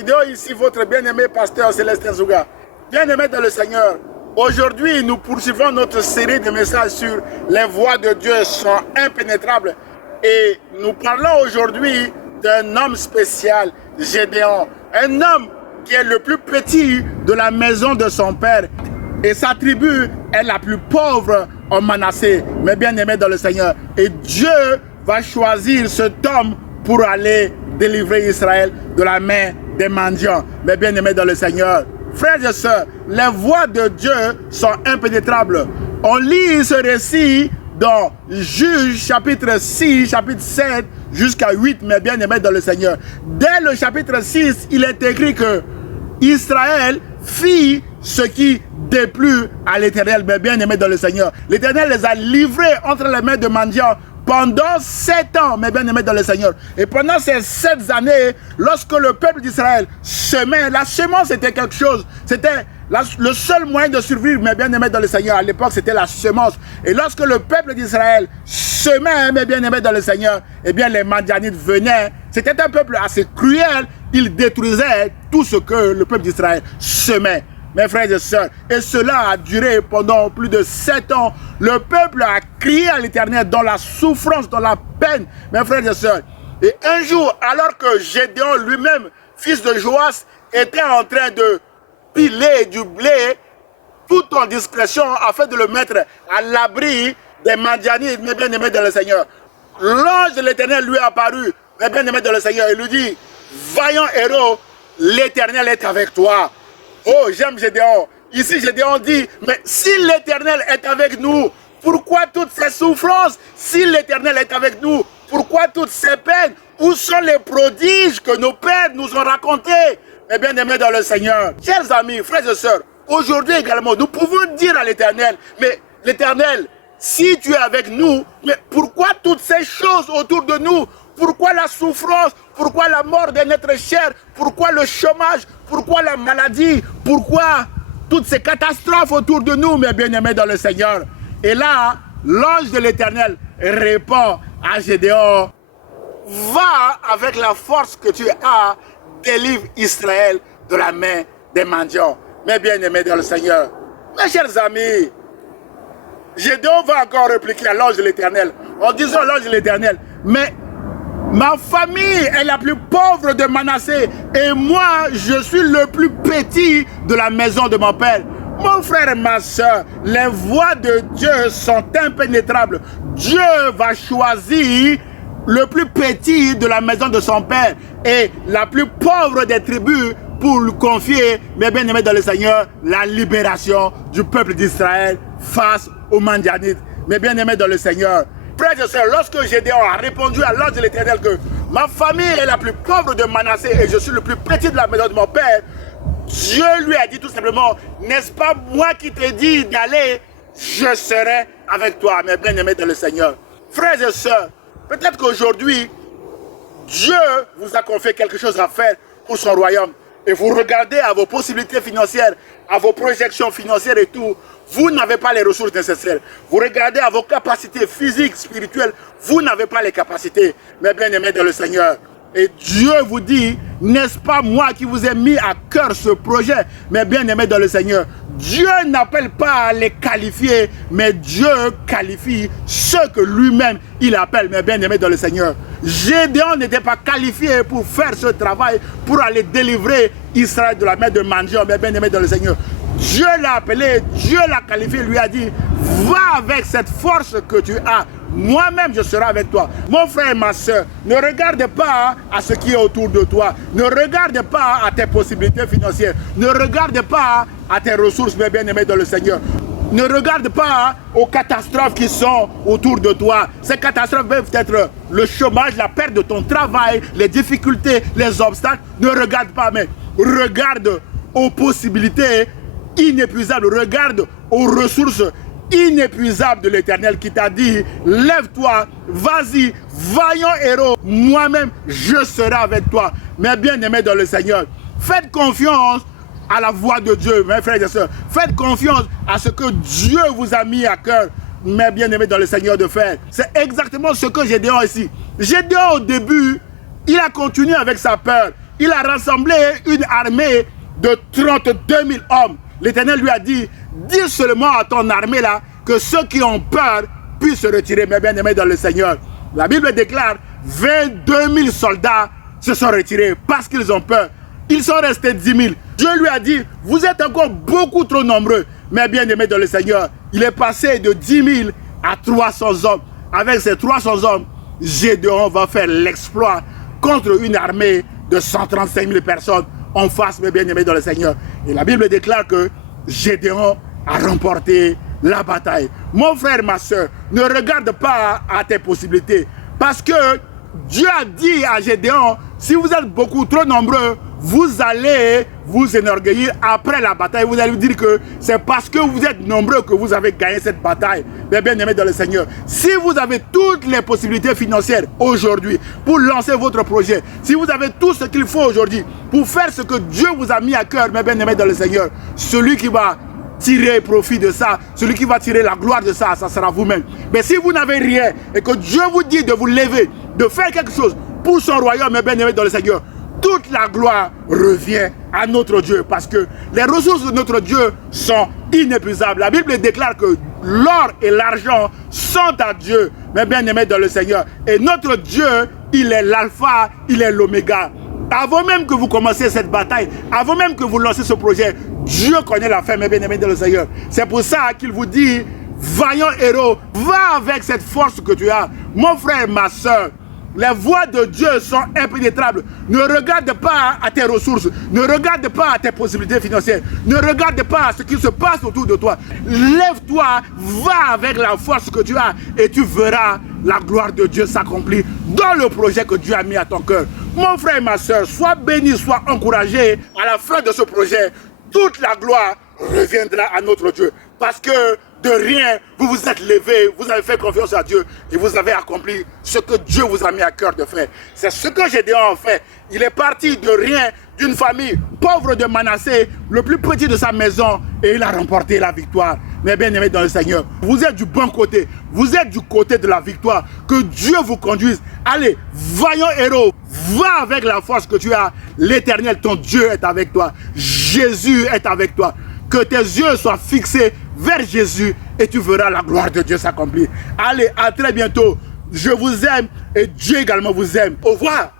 Gédéon ici, votre bien-aimé pasteur Célestin Zouga. Bien-aimé dans le Seigneur, aujourd'hui nous poursuivons notre série de messages sur les voies de Dieu sont impénétrables. Et nous parlons aujourd'hui d'un homme spécial, Gédéon. Un homme qui est le plus petit de la maison de son père. Et sa tribu est la plus pauvre en Manassé, mais bien-aimé dans le Seigneur. Et Dieu va choisir cet homme pour aller délivrer Israël de la main des mendiants, mais bien-aimé dans le Seigneur. Frères et sœurs, les voies de Dieu sont impénétrables. On lit ce récit dans Juges chapitre 6, chapitre 7 jusqu'à 8, mais bien-aimé dans le Seigneur. Dès le chapitre 6, il est écrit que Israël fit ce qui déplut à l'Éternel, mais bien-aimé dans le Seigneur. L'Éternel les a livrés entre les mains de mendiants pendant 7 ans, mes bien-aimés dans le Seigneur. Et pendant ces 7 années, lorsque le peuple d'Israël semait, la semence était quelque chose. C'était le seul moyen de survivre, mes bien-aimés dans le Seigneur. À l'époque, c'était la semence. Et lorsque le peuple d'Israël semait, mes bien-aimés dans le Seigneur, eh bien, les Madianites venaient. C'était un peuple assez cruel. Ils détruisaient tout ce que le peuple d'Israël semait. Mes frères et sœurs, et cela a duré pendant plus de 7 ans. Le peuple a crié à l'Éternel dans la souffrance, dans la peine, mes frères et sœurs. Et un jour, alors que Gédéon lui-même, fils de Joas, était en train de piler du blé, tout en discrétion, afin de le mettre à l'abri des Madianites, mes bien-aimés dans le Seigneur. L'ange de l'Éternel lui est apparu, mes bien-aimés dans le Seigneur, et lui dit, vaillant héros, l'Éternel est avec toi. Oh, j'aime Gédéon. Ici, Gédéon dit, mais si l'Éternel est avec nous, pourquoi toutes ces souffrances? Si l'Éternel est avec nous, pourquoi toutes ces peines? Où sont les prodiges que nos pères nous ont racontés? Eh bien, aimés dans le Seigneur. Chers amis, frères et sœurs, aujourd'hui également, nous pouvons dire à l'Éternel, mais l'Éternel, si tu es avec nous, mais pourquoi toutes ces choses autour de nous? Pourquoi la souffrance? Pourquoi la mort de notre chair? Pourquoi le chômage? Pourquoi la maladie? Pourquoi toutes ces catastrophes autour de nous, mes bien-aimés dans le Seigneur? Et là, l'ange de l'Éternel répond à Gédéon, va avec la force que tu as, délivre Israël de la main des mendiants. Mes bien-aimés dans le Seigneur, mes chers amis, Gédéon va encore répliquer à l'ange de l'Éternel, en disant à l'ange de l'Éternel, mais ma famille est la plus pauvre de Manassé et moi, je suis le plus petit de la maison de mon père. Mon frère et ma soeur, les voies de Dieu sont impénétrables. Dieu va choisir le plus petit de la maison de son père et la plus pauvre des tribus pour lui confier, mes bien-aimés dans le Seigneur, la libération du peuple d'Israël face aux Madianites. Mes bien-aimés dans le Seigneur, frères et sœurs, lorsque Gédéon a répondu à l'ange de l'Éternel que ma famille est la plus pauvre de Manassé et je suis le plus petit de la maison de mon père, Dieu lui a dit tout simplement, n'est-ce pas moi qui t'ai dit d'aller, je serai avec toi, mes bien-aimés dans le Seigneur. Frères et sœurs, peut-être qu'aujourd'hui, Dieu vous a confié quelque chose à faire pour son royaume et vous regardez à vos possibilités financières, à vos projections financières et tout, vous n'avez pas les ressources nécessaires. Vous regardez à vos capacités physiques, spirituelles, vous n'avez pas les capacités, mes bien-aimés dans le Seigneur. Et Dieu vous dit, n'est-ce pas moi qui vous ai mis à cœur ce projet, mes bien-aimés dans le Seigneur. Dieu n'appelle pas à les qualifier, mais Dieu qualifie ceux que lui-même il appelle, mes bien-aimés dans le Seigneur. Gédéon n'était pas qualifié pour faire ce travail, pour aller délivrer Israël de la main de mendiants, mes bien-aimés dans le Seigneur. Dieu l'a appelé, Dieu l'a qualifié, lui a dit, va avec cette force que tu as. Moi-même, je serai avec toi. Mon frère et ma soeur, ne regarde pas à ce qui est autour de toi. Ne regarde pas à tes possibilités financières. Ne regarde pas à tes ressources, mes bien-aimés dans le Seigneur. Ne regarde pas aux catastrophes qui sont autour de toi. Ces catastrophes peuvent être le chômage, la perte de ton travail, les difficultés, les obstacles. Ne regarde pas, mais regarde aux possibilités inépuisables. Regarde aux ressources inépuisable de l'Éternel qui t'a dit, lève-toi, vas-y, vaillant héros, moi-même je serai avec toi. Mes bien-aimés dans le Seigneur, faites confiance à la voix de Dieu, mes frères et sœurs. Faites confiance à ce que Dieu vous a mis à cœur, mes bien-aimés dans le Seigneur, de faire. C'est exactement ce que Gédéon ici. Gédéon au début, il a continué avec sa peur. il a rassemblé une armée de 32 000 hommes. L'Éternel lui a dit, dis seulement à ton armée là que ceux qui ont peur puissent se retirer, mes bien-aimés dans le Seigneur. La Bible déclare 22 000 soldats se sont retirés parce qu'ils ont peur. Ils sont restés 10 000. Dieu lui a dit, vous êtes encore beaucoup trop nombreux, mes bien-aimés dans le Seigneur. Il est passé de 10 000 à 300 hommes. Avec ces 300 hommes, Gédéon va faire l'exploit contre une armée de 135 000 personnes en face, mes bien-aimés dans le Seigneur. Et la Bible déclare que Gédéon a remporté la bataille. Mon frère, ma soeur, ne regarde pas à tes possibilités. Parce que Dieu a dit à Gédéon, si vous êtes beaucoup trop nombreux, vous allez vous enorgueillir après la bataille. Vous allez vous dire que c'est parce que vous êtes nombreux que vous avez gagné cette bataille. Mais bien aimé dans le Seigneur, si vous avez toutes les possibilités financières aujourd'hui pour lancer votre projet, si vous avez tout ce qu'il faut aujourd'hui pour faire ce que Dieu vous a mis à cœur, mes bien aimés dans le Seigneur, celui qui va tirer profit de ça, celui qui va tirer la gloire de ça, ça sera vous-même. Mais si vous n'avez rien et que Dieu vous dit de vous lever, de faire quelque chose pour son royaume, mes bien aimés dans le Seigneur, toute la gloire revient à notre Dieu parce que les ressources de notre Dieu sont inépuisables. La Bible déclare que l'or et l'argent sont à Dieu, mes bien-aimés dans le Seigneur. Et notre Dieu, il est l'alpha, il est l'oméga. Avant même que vous commenciez cette bataille, avant même que vous lancez ce projet, Dieu connaît la fin, mes bien-aimés dans le Seigneur. C'est pour ça qu'il vous dit, vaillant héros, va avec cette force que tu as. Mon frère, ma soeur, les voies de Dieu sont impénétrables. Ne regarde pas à tes ressources. Ne regarde pas à tes possibilités financières. Ne regarde pas à ce qui se passe autour de toi. Lève-toi, va avec la force que tu as et tu verras la gloire de Dieu s'accomplir dans le projet que Dieu a mis à ton cœur. Mon frère et ma soeur, sois béni, sois encouragé. À la fin de ce projet, toute la gloire reviendra à notre Dieu. Parce que de rien, vous vous êtes levé, vous avez fait confiance à Dieu et vous avez accompli ce que Dieu vous a mis à cœur de faire. C'est ce que Gédéon a fait. Il est parti de rien, d'une famille pauvre de Manassé, le plus petit de sa maison, et il a remporté la victoire. Mais bien aimés dans le Seigneur, vous êtes du bon côté, vous êtes du côté de la victoire. Que Dieu vous conduise. Allez, vaillant héros, va avec la force que tu as. L'Éternel, ton Dieu, est avec toi. Jésus est avec toi. Que tes yeux soient fixés vers Jésus et tu verras la gloire de Dieu s'accomplir. Allez, à très bientôt. Je vous aime et Dieu également vous aime. Au revoir.